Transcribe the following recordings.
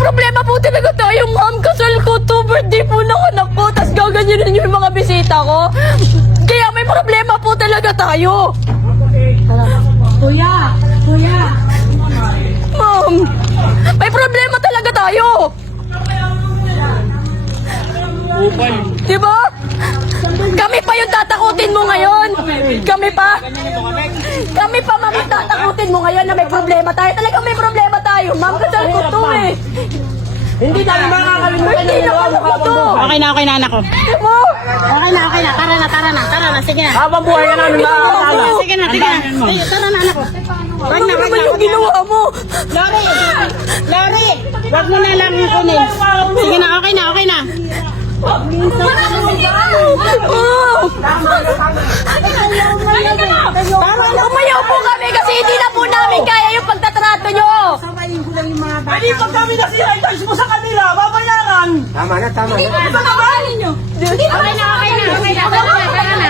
problema po talaga tayo, ma'am. Kasal ko to, birthday po ng anak ko, tas gaganyanin yung mga bisita ko. Kaya may problema po talaga tayo. Kuya! Kuya! Ma'am, may problema talaga tayo. Diba? Kami pa yung tatakutin mo ngayon. Kami pa, ma'am, yung tatakutin mo ngayon na may problema tayo. Talagang may problema tayo, ma'am. Kasal ko to eh. Hindi tayo makakalimutan Birthday ng anak ko to. Okay na anak ko. Diba? Okay na. Tara na. Sige na. Habang buhay ka namin makakasala. Sige na. Tara na anak ko. Ano naman yung ginawa mo? Lori! Wag mo na lang kunin. Sige na, okay na. Oh! Umayaw po kami kasi hindi na po namin kaya yung pagtatrato nyo. Sabayin ko lang yung mga bata. Pwede pag kami nasira, itays mo sa kanila, babayaran. Tama na. Ito na ba? Okay na. Tara na.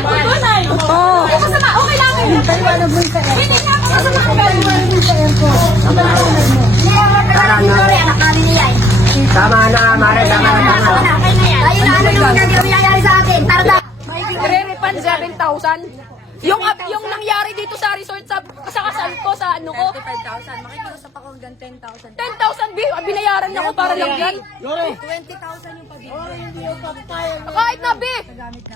Oh. Okay lang. Tama na, Mare, tama na. Re-refund 7,000. Yung nangyari dito sa resort sa kasal ko sa ano ko. 5,000. Makikiusap ako hanggang 10,000. 10,000 binayaran niya ko para lang yan. 20,000 yung pabili. Kahit na bi.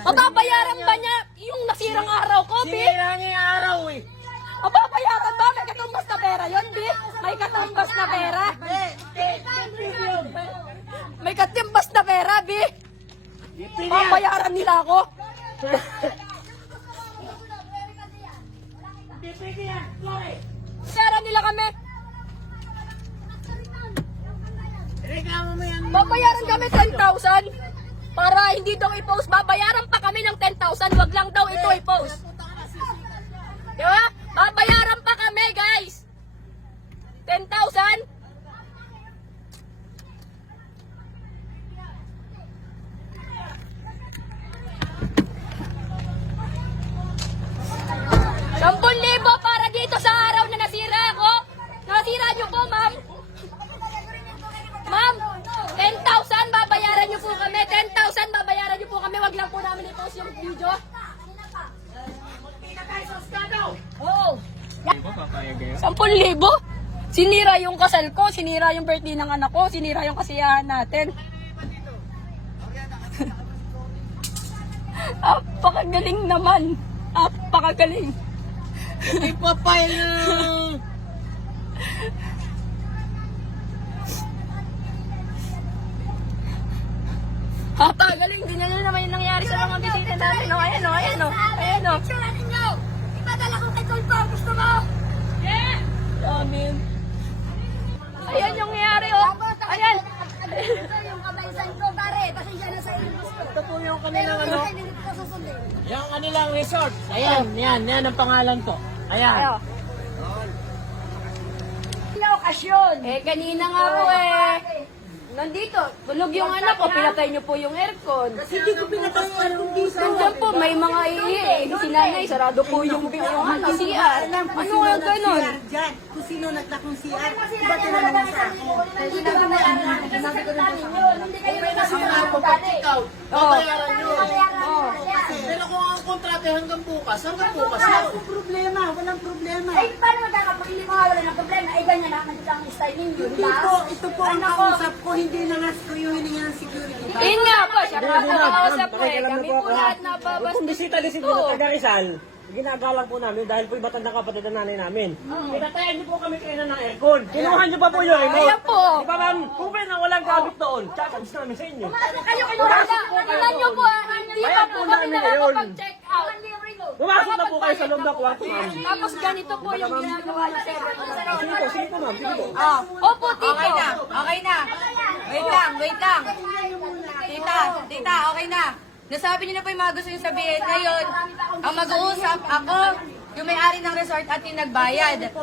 Mababayaran ba niya yung nasirang araw ko, bi? Sinira niya yung araw eh. Mababayaran ba? May katumbas na pera yun, bi? May katumbas na pera. May katumbas na pera, bi? Mababayaran nila ako. Pera nila kami. Babayaran kami 10,000 para hindi daw i-post. Babayaran pa kami ng 10,000. Wag lang daw ito i-post. Diba? Babayaran pa kami, guys. 10,000. ₱10,000 para dito sa araw na nasira ako. Nasira niyo po, ma'am. Ma'am, 10,000 babayaran niyo po kami. 10,000 babayaran niyo po kami. Wag lang po namin i-post yung video. Oo. 10,000? Sinira yung kasal ko, sinira yung birthday ng anak ko, sinira yung kasiyahan natin. Apakagaling naman. Apakagaling. Ipapay na. Apakagaling. Ganyan na naman yung nangyari sa mga bisita natin. O, ayan o. Ipadala ko kay Tolpo. Gusto mo? Amin. Ayan yung nangyari o. Ayan. Yung kabaysan ko, pare. Pasensya na sa iyo. Ito po yung kanilang ano. Hindi ko susundin. Yung kanilang resort. Ayan, yan ang pangalan ko. Ayan. Ayo. Okasyon. Kanina nga po nandito, tulog yung anak ko, pinatay niyo po yung aircon. Hindi ko pinatay yung aircon dito. Nandiyan po, may mga si nanay, sarado po yung CR. Ano nga ganon? Diyan, kung sino nagtakong CR, iba tinanong mo sa ako. Hindi kayo nagsasabi Ikaw, babayaran nyo. Pero kung ang kontrate hanggang bukas Wala akong problema, walang problema. Ay, paano magkakapag hindi mo wala ng problema? Ay, ganyan na, nandito ang style ninyo, di ba? Ito po ang kausap ko, hindi na nga ko yung hiningi ng security. Yun nga po, siya pa nakakausap po Kami po lahat Kung nababastos bisita-lisita dito. na taga Rizal, ginagalang po namin dahil po iba tandang kapatid ng nanay namin. Pinatayan niyo po kami kayo ng aircon. Kinuha niyo pa po yung remote. Ayan po. Di ba ma'am, kung may na walang gamit doon, charge namin sa inyo. Kayo kinuha na. Tingnan niyo po, hindi pa po kami nakakapag-check out. Pumasok na po kayo sa loob ng kwarto ma'am. Tapos ganito po yung ginagawa niyo sa Sige po ma'am, sige po. Opo, tito. Okay na. Wait lang. Tita, okay na. Nasabi niyo na po yung mga gusto niyo sabihin. Ngayon, ang mag-uusap ako, yung may-ari ng resort at yung nagbayad. Ito.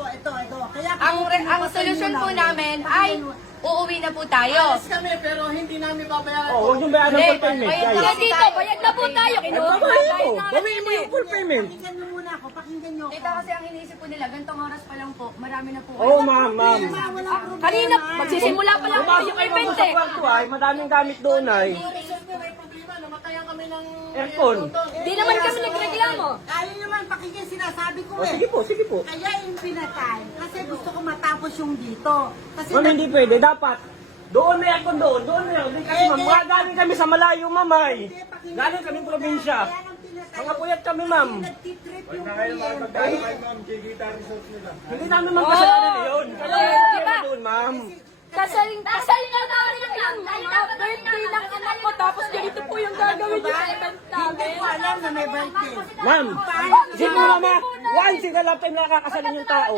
Kaya Ang solusyon po namin ay uuwi na po tayo. kami pero hindi namin babayaran. Oh, huwag yung bayaran ng full payment. Bayad Guys. Kaya dito, bayad na po tayo. Kinuha ko Babayaran na mo. tayo. Babayaran mo yung full payment. Pakinggan nyo muna ako, pakinggan nyo ako. Tita, kasi ang iniisip po nila, gantong oras pa lang po, marami na po. Oh, ma'am, ma'am. Kanina, magsisimula pa lang po Pumasok yung kayo event po sa eh. kwarto ay, madaming gamit doon ay. May problema, namatayan kami ng Aircon. Di naman kami nagreklamo. Ayaw naman pakinggan sinasabi ko Oh, eh. sige po, sige po. Kaya yung pinatay, kasi gusto ko matapos yung dito. Kasi Ma'am, hindi pwede. Dapat, doon may aircon doon. Doon may aircon. Kasi ma'am, mga galing kami sa malayo, mamay. Galing kami probinsya. Mga puyat kami, ma'am. nagtitrip yung kliyente. Hindi namin ma'am kasalanan yun. Kaya Diba? doon, ma'am. Kasal nga namin lang. Birthday ng anak ko, tapos ganito po yung gagawin yung event namin. Hindi ko alam na may birthday. Ma'am, isipin mo mama, once in a lifetime nakakasalin yung tao.